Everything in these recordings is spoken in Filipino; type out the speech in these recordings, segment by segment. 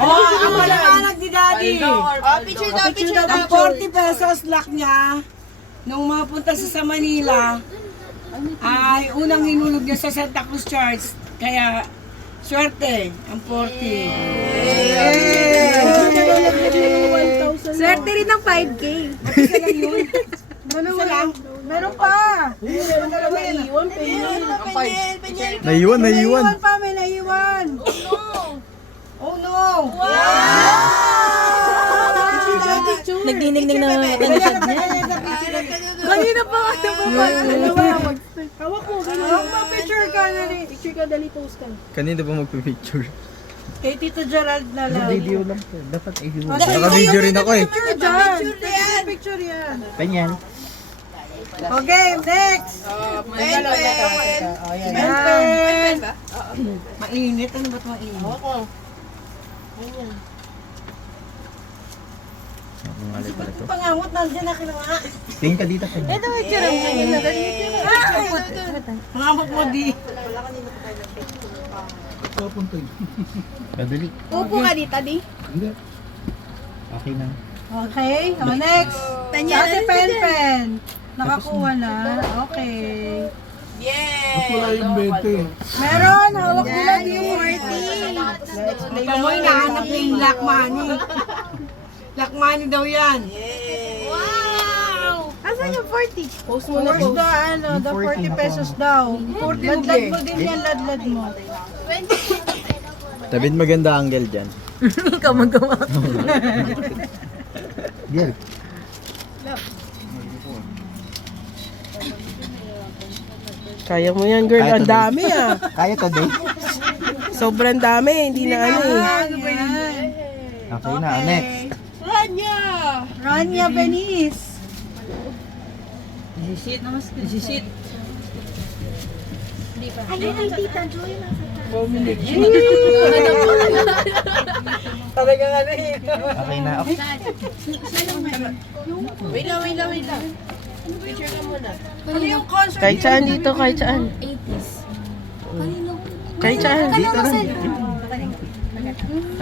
Oh, ang malakanag ni Daddy. Picture daw, picture daw. Ang 40 pesos lock niya, nung mapunta sa Manila, ay unang hinulog niya sa Santa Cruz Church. Kaya, swerte, ang 40. Swerte rin ng 5K. Isa lang yun. Isa lang. Meron pa. Naiwan. Naiwan pa, may naiwan. Oh no! Nagdinignig na kanisad niya. Kanina pa ka na Hawak mo, gano'n. Picture ka na rin. Picture ka, dali post ka. Kanina ba magpipicture? Eh, Tito Gerald na lang. Video lang po. Dapat i-video. Naka-video rin ako eh. Picture dyan. Picture yan. Ganyan. Okay, next. Pen. Pen. Mainit. Ano ba't mainit? Ang alay pala to. Pangamot, nandiyan na kinuha. Tingin ka dito. Ito, picture ang Pangamot mo di. Kadali. Upo ka dito, di? Hindi. Okay na. Okay, next. Ate Pen. Nakakuha na. Okay. Meron, hawak nila yung 40. Ito mo, hinahanap niya yung lock money. Lock money daw yan. Asan yung 40? Post mo na po. The 40 pesos daw. Ladlad mo din yan, ladlad mo. Tabin maganda angle dyan. Ikaw magawa. Girl. Kaya mo yan, girl. Kaya Ang to, dami ah. Kaya to, Day. Sobrang dami. Hindi na ano eh. Okay na, next. Rania Venice. Isisit. Talagang ano eh. Okay na. Okay. Wait lang. Picture ka muna. Ano yung concert? Kahit saan dito, kahit saan. 80s. Kahit saan. Dito na.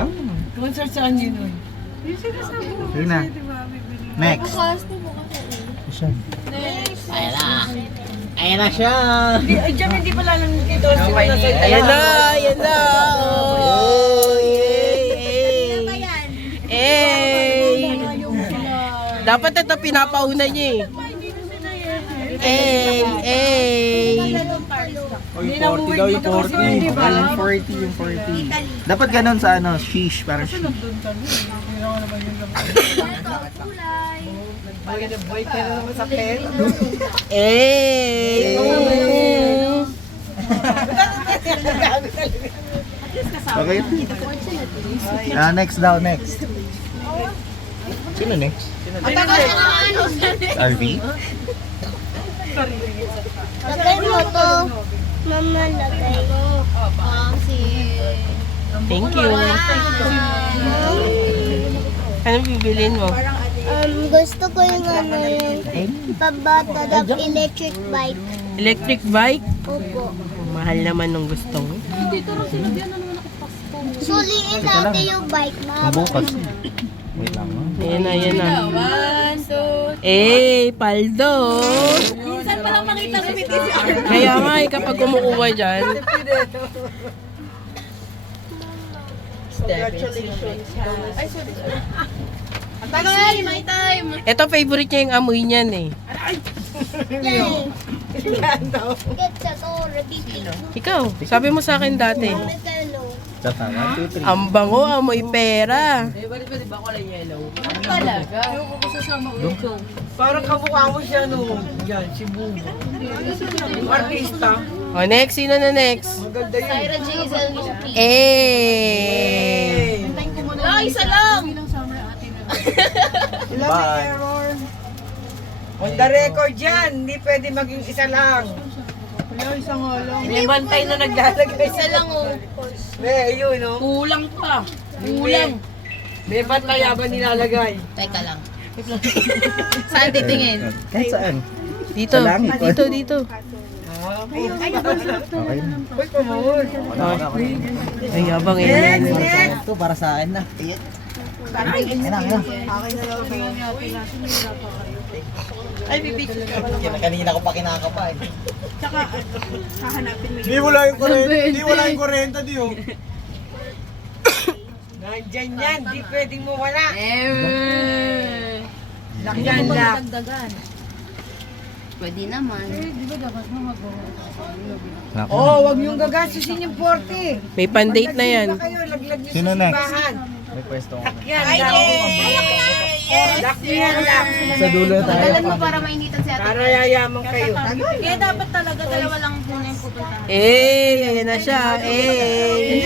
Oh, Concert saan yun nun? okay na. Next. Ayan na siya. Ay, dyan hindi pala lang dito. Sila nasa Ayan na. Oh, yay. Eh. Dapat ito pinapauna niya eh. Oy, 40 daw yung 40. Okay, yung 40, yung 40. Dapat ganun sa ano, sheesh, parang sheesh. Boy ka na naman sa pen. Okay. Next daw, next. Sino next? RV? Lagay mo to. Mama, lagay. Thank you. Ano bibilin mo? Gusto ko yung ano yung pambata na electric bike. Electric bike? Opo. Mahal naman nung gusto mo. Suliin natin yung bike na. Mabukas. Wait lang. Ayan na. Paldo. Minsan pa lang makita ng BTC. Kaya nga kapag kumukuha dyan. Tagal, may time. Ito favorite niya yung amoy niyan eh. Yay. Get sa to, repeat. Ikaw, sabi mo sa akin dati. Magkano? Tata, 1, 2, 3. Ang bango, amoy pera. Parang kamukha mo siya no. Yan, si Bubo. Yung artista. O next, sino na next? Maganda yun. Tyra Jason Lupi. Isa lang. Bye. On the record yan, hindi pwede maging isa lang. May bantay na naglalagay. Isa lang oh. Yun no. Kulang pa. Kulang. May ba't layaban nilalagay? Teka lang. Saan titingin? Kahit saan. Dito. Sa langit. Dito. Ah, Okay na. Ay, abang yan. Ito para sa akin na. Ayun na. Kanina ko pa kinakapain. Di wala yung 40 di oh. Nandyan yan, di pwedeng mawala. Yan lang. Pwede naman. Wag niyong gagastusin yung 40. May pan-date na yan. Kayo, laglag niyo Sino sa next? simbahan. May pwesto ko. Yan, lock yan, lock. Sa dulo tayo. Dalan mo para mainitan si ate. Para yayaman kayo. Kaya dapat talaga dalawa lang muna yung pupuntahan. Ayan na siya. Hey!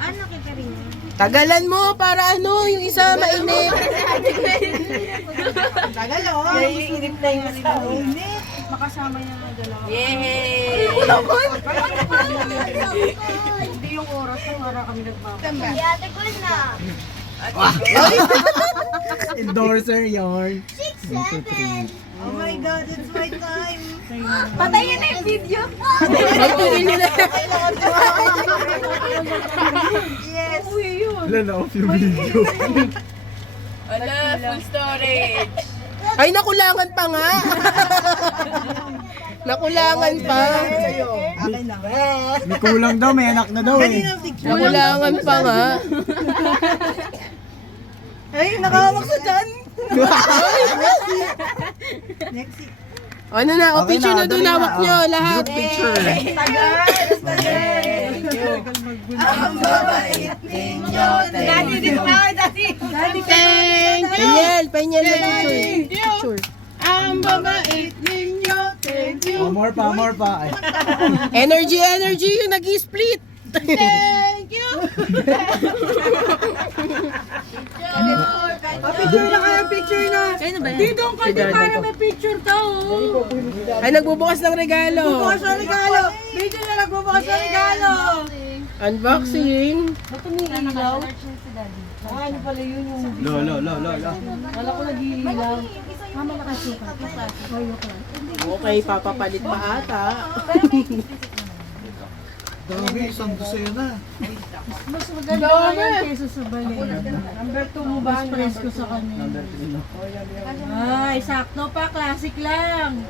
Ano kita rin? Tagalan mo para ano, yung isa mainit. Naiinip na yung tao. Yay! Si Ate Gwen na. Endorser yarn. 6, 7. Patayin na yung video! Wala na off yung video. Wala, full storage. Ay, nakulangan pa nga. Nakulangan pa. May kulang daw, may anak na daw eh. Nakulangan pa nga. Ay, nakahawak sa dyan. Ano na, o Okay picture na, na doon, dali na, hawak nyo, lahat. Group picture. Dati, dito na kayo, dati. Penyel na picture. Ang babait ninyo, thank you. More pa. Ay. Energy, yung nag-split. Picture na kayo, picture na. Dito ang kanya para may picture ka, oh. Ay, nagbubukas ng regalo. Bukas na regalo. Video na nagbubukas na regalo. Unboxing. Ano pala yun yung... Lo. Wala ko nag-iilaw. Okay, papapalit pa ata. Dami, isang dosena. Mas maganda yan kaysa sa bali. Number 2 mo ba? Press ko sa kanya. Ay, sakto pa. Classic lang.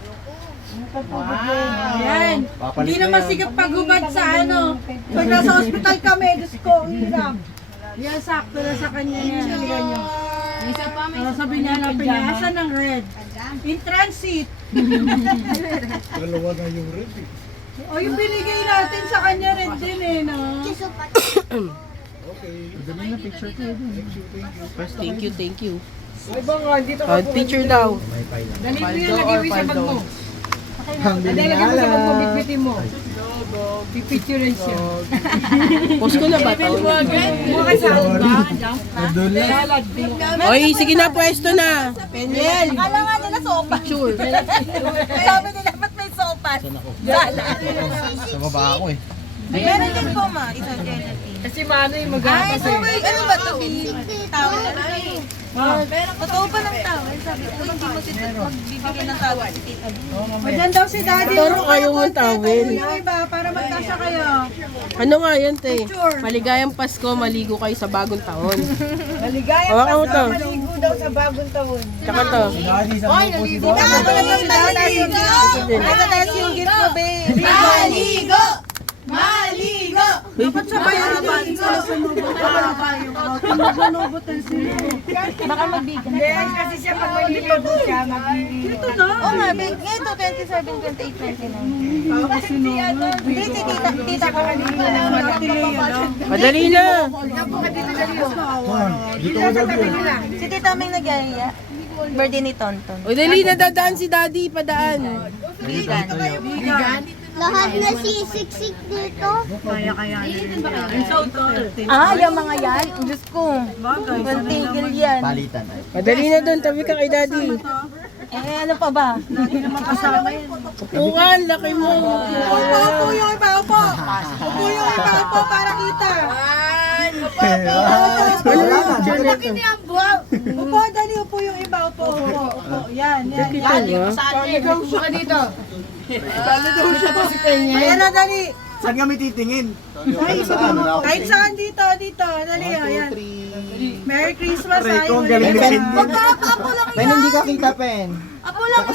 Ayan. Hindi naman sigap paghubad sa ano. Pag nasa hospital kami, Diyos ko, ang hirap. Yan, sakto na sa kanya yan. Tingnan nyo. Isa pa, may Sabi niya na pinasa ng red. In transit. Dalawa na yung red eh. O yung binigay natin sa kanya red din eh, no? Thank you. Ay ba nga, dito ka po. Picture daw. Dali mo yan, lagay mo sa bag mo. Dali, lagay mo sa bag mo, bitbitin mo. Pipicturean siya. Post ko na ba ito? Mukha sa ba? Salad. Oy, sige na, pwesto na. Penyel. Akala nga nila sopa. Picture. Sabi nila, ba't may sopas? Sa baba ako eh. Meron din po ma, isang gelatin. Kasi mano yung mag-apas eh. Ano ba ito? Tawel? Totoo pa ng tawel? Sabi ko, hindi mo si magbibigay ng tawel si tita. Diyan daw si daddy. Toro kayo ng towel. Yung iba, para magkasya kayo. Ano nga yan, te? Maligayang Pasko, maligo kayo sa bagong taon. Maligayang Hawakan mo to. maligo daw sa bagong taon. Tsaka to. Daddy, sa mga po si Bob. Nagtatas yung gift mo, babe. Maligo! Maligo! Dapat sabayan ng maligo. Baka magbigay. Hindi, kasi siya pag maliligo siya, Ito na. Oo nga, babe. Ito, 27, 28, 29. Hindi, si tita ko. Madali na. Dito ko daw yun. Si tita may nagyaya. Birthday ni Tonton. O, dali na dadaan si daddy, padaan. Lahat na sisiksik dito. Ah, yung mga yan. Diyos ko. Pantigil yan. Palitan ay. Madali na doon, tabi ka kay daddy. Eh, ano pa ba? Upuan, laki mo. Upo yung iba, upo. Upo yung iba, upo para kita. Wala na, dito na to. Upo, dali, upo. Upo yung iba, upo. Yan. Kaligaw siya dito. Kaligaw siya to si Kenya. Ayan na, dali. Saan kami titingin? Kahit saan dito. Dali, ayan. Merry Christmas, Pre, kung galing ni Pen. Pen, hindi ka kita, Pen. Apo lang